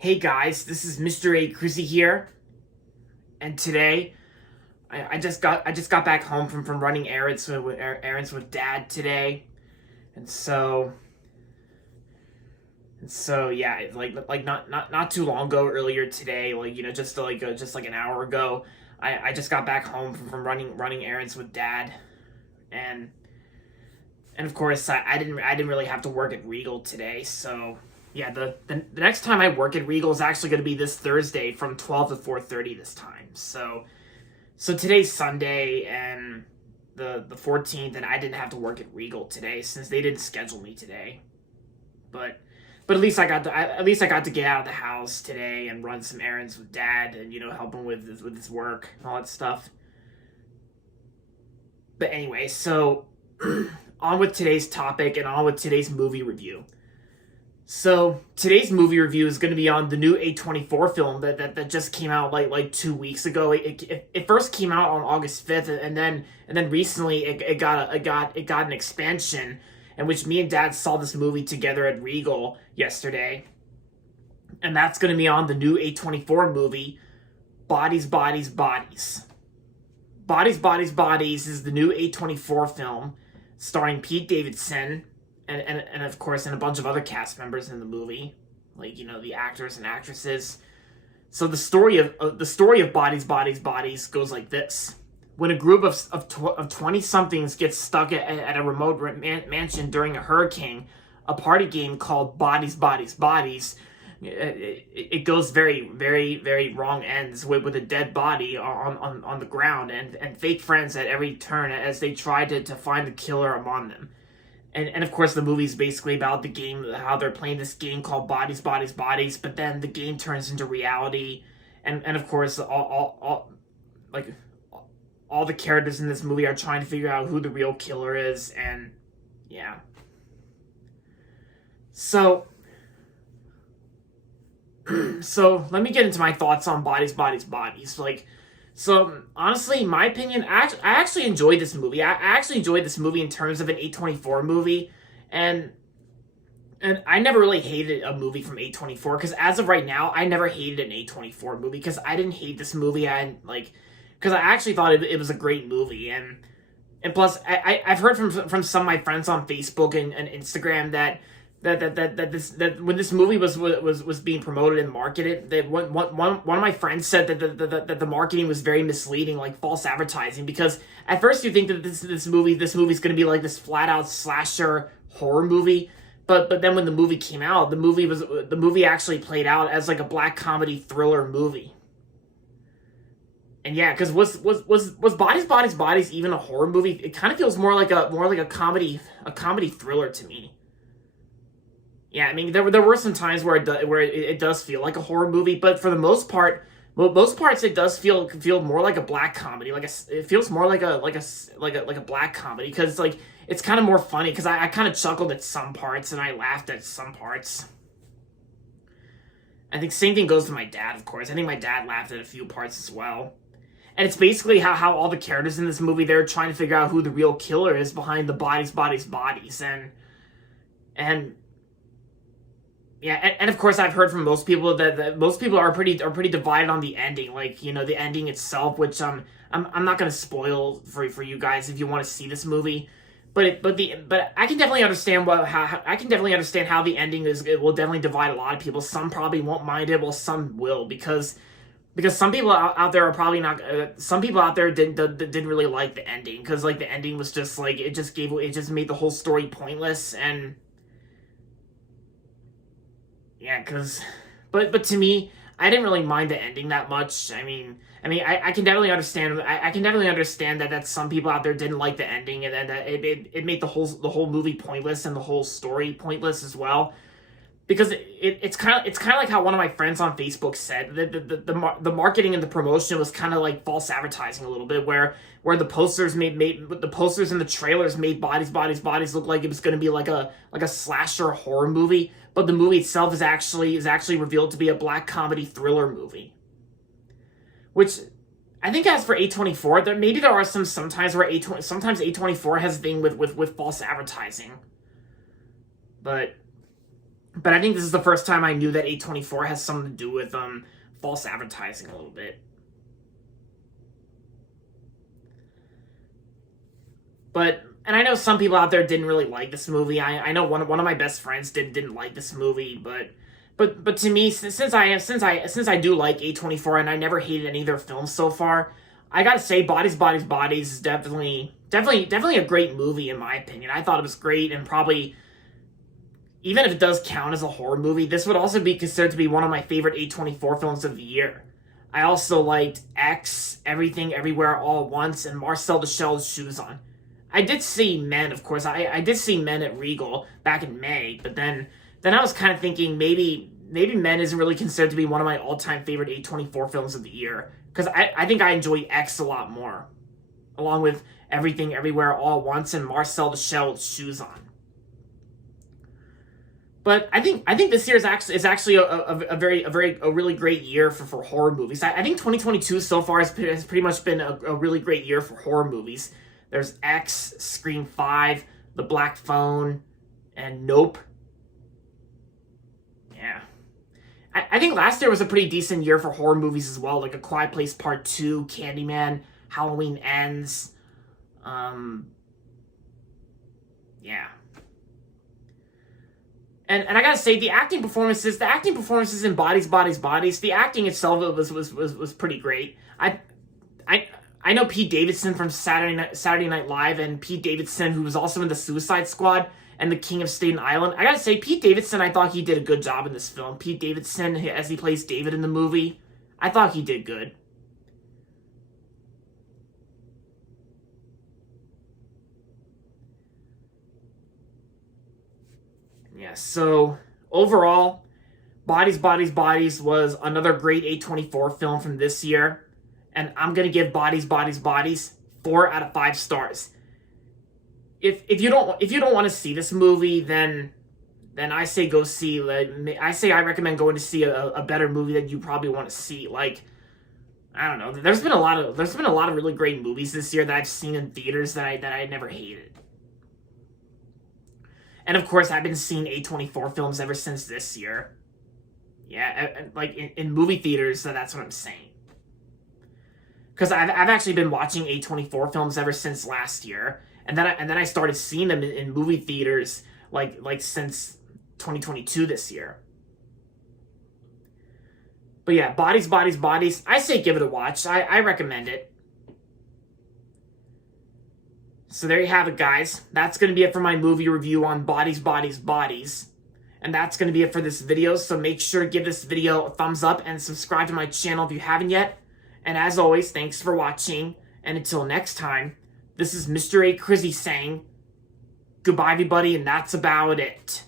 Hey guys, this is Mr. A. Cruzy here, and today I just got back home from running errands with Dad today, and yeah, it's like not too long ago, earlier today, just like an hour ago, I just got back home from running errands with Dad, and of course I didn't really have to work at Regal today, so yeah, the next time I work at Regal is actually going to be this Thursday from 12 to 4:30 this time. So today's Sunday and the 14th, and I didn't have to work at Regal today since they didn't schedule me today. But at least I got to get out of the house today and run some errands with Dad and help him with his work and all that stuff. But anyway, so on with today's topic and on with today's movie review. So today's movie review is going to be on the new A24 film that just came out like 2 weeks ago. It first came out on August 5th, and then recently it got an expansion in which me and Dad saw this movie together at Regal yesterday, and that's going to be on the new A24 movie, Bodies, Bodies, Bodies. Bodies, Bodies, Bodies is the new A24 film starring Pete Davidson and of course, and a bunch of other cast members in the movie, like the actors and actresses. So the story of Bodies, Bodies, Bodies goes like this: when a group of 20-somethings gets stuck at a remote mansion during a hurricane, a party game called Bodies, Bodies, Bodies. It goes very, very, very wrong ends with a dead body on the ground and fake friends at every turn as they try to find the killer among them. And of course, the movie's basically about the game, how they're playing this game called Bodies, Bodies, Bodies, but then the game turns into reality. And of course, all the characters in this movie are trying to figure out who the real killer is, and yeah. So, so let me get into my thoughts on Bodies, Bodies, Bodies. So honestly, in my opinion, I actually enjoyed this movie. I actually enjoyed this movie in terms of an A24 movie, and I never really hated a movie from A24 because as of right now, I never hated an A24 movie because I didn't hate this movie. Because I actually thought it was a great movie, and plus I've heard from some of my friends on Facebook and Instagram that when this movie was being promoted and marketed, that one of my friends said that the marketing was very misleading, like false advertising, because at first you think that this movie's going to be like this flat out slasher horror movie, but then when the movie came out, the movie actually played out as like a black comedy thriller movie. And yeah, because was Bodies, Bodies, Bodies even a horror movie? It kind of feels more like a comedy thriller to me. Yeah, I mean, there were some times where it does feel like a horror movie, but for the most part, most parts it does feel more like a black comedy. It feels more like a black comedy because it's kind of more funny because I kind of chuckled at some parts and I laughed at some parts. I think same thing goes for my dad, of course. I think my dad laughed at a few parts as well. And it's basically how all the characters in this movie, they're trying to figure out who the real killer is behind the Bodies, Bodies, Bodies, and yeah, and of course I've heard from most people that most people are pretty divided on the ending, the ending itself, which I'm not gonna spoil for you guys if you want to see this movie, but I can definitely understand how the ending it will definitely divide a lot of people. Some probably won't mind it, while some will, because some people out there are probably not. Some people out there didn't really like the ending because the ending was just it just made the whole story pointless. And yeah, but to me, I didn't really mind the ending that much. I can definitely understand. I can definitely understand that some people out there didn't like the ending, and that it made the whole movie pointless and the whole story pointless as well. Because it's kind of like how one of my friends on Facebook said that the marketing and the promotion was kind of like false advertising a little bit, where the posters made the posters and the trailers made Bodies, Bodies, Bodies look like it was going to be like a slasher horror movie, but the movie itself is actually revealed to be a black comedy thriller movie. Which I think, as for A24, there are sometimes where sometimes A24 has a thing with false advertising, but But I think this is the first time I knew that A24 has something to do with false advertising a little bit. And I know some people out there didn't really like this movie. I know one of my best friends didn't like this movie, but to me, since I do like A24 and I never hated any of their films so far, I gotta say Bodies, Bodies, Bodies is definitely a great movie in my opinion. I thought it was great, and probably, even if it does count as a horror movie, this would also be considered to be one of my favorite A24 films of the year. I also liked X, Everything Everywhere All at Once, and Marcel the Shell's Shoes On. I did see Men, of course. I did see Men at Regal back in May, but then I was kind of thinking maybe Men isn't really considered to be one of my all-time favorite A24 films of the year, because I think I enjoy X a lot more, along with Everything Everywhere All at Once and Marcel the Shell's Shoes On. But I think this year is actually a really great year for horror movies. I think 2022 so far has pretty much been a really great year for horror movies. There's X, Scream 5, The Black Phone, and Nope. Yeah. I think last year was a pretty decent year for horror movies as well, like A Quiet Place Part 2, Candyman, Halloween Ends. Yeah. And I gotta say, the acting performances in Bodies, Bodies, Bodies, the acting itself was pretty great. I know Pete Davidson from Saturday Night Live, and Pete Davidson, who was also in The Suicide Squad and The King of Staten Island. I gotta say, Pete Davidson, I thought he did a good job in this film. Pete Davidson, as he plays David in the movie, I thought he did good. Yeah, so overall, Bodies, Bodies, Bodies was another great A24 film from this year. And I'm going to give Bodies, Bodies, Bodies 4 out of 5 stars. If you don't want to see this movie, then I say go see. I recommend going to see a better movie that you probably want to see. Like, I don't know. There's been a lot of really great movies this year that I've seen in theaters that I never hated. And of course, I've been seeing A24 films ever since this year. Yeah, like in movie theaters. So that's what I'm saying. Because I've actually been watching A24 films ever since last year, and then I started seeing them in movie theaters like since 2022 this year. But yeah, Bodies, Bodies, Bodies. I say give it a watch. I recommend it. So there you have it, guys. That's going to be it for my movie review on Bodies, Bodies, Bodies. And that's going to be it for this video. So make sure to give this video a thumbs up and subscribe to my channel if you haven't yet. And as always, thanks for watching, and until next time, this is Mr. A. Crizzy saying goodbye, everybody, and that's about it.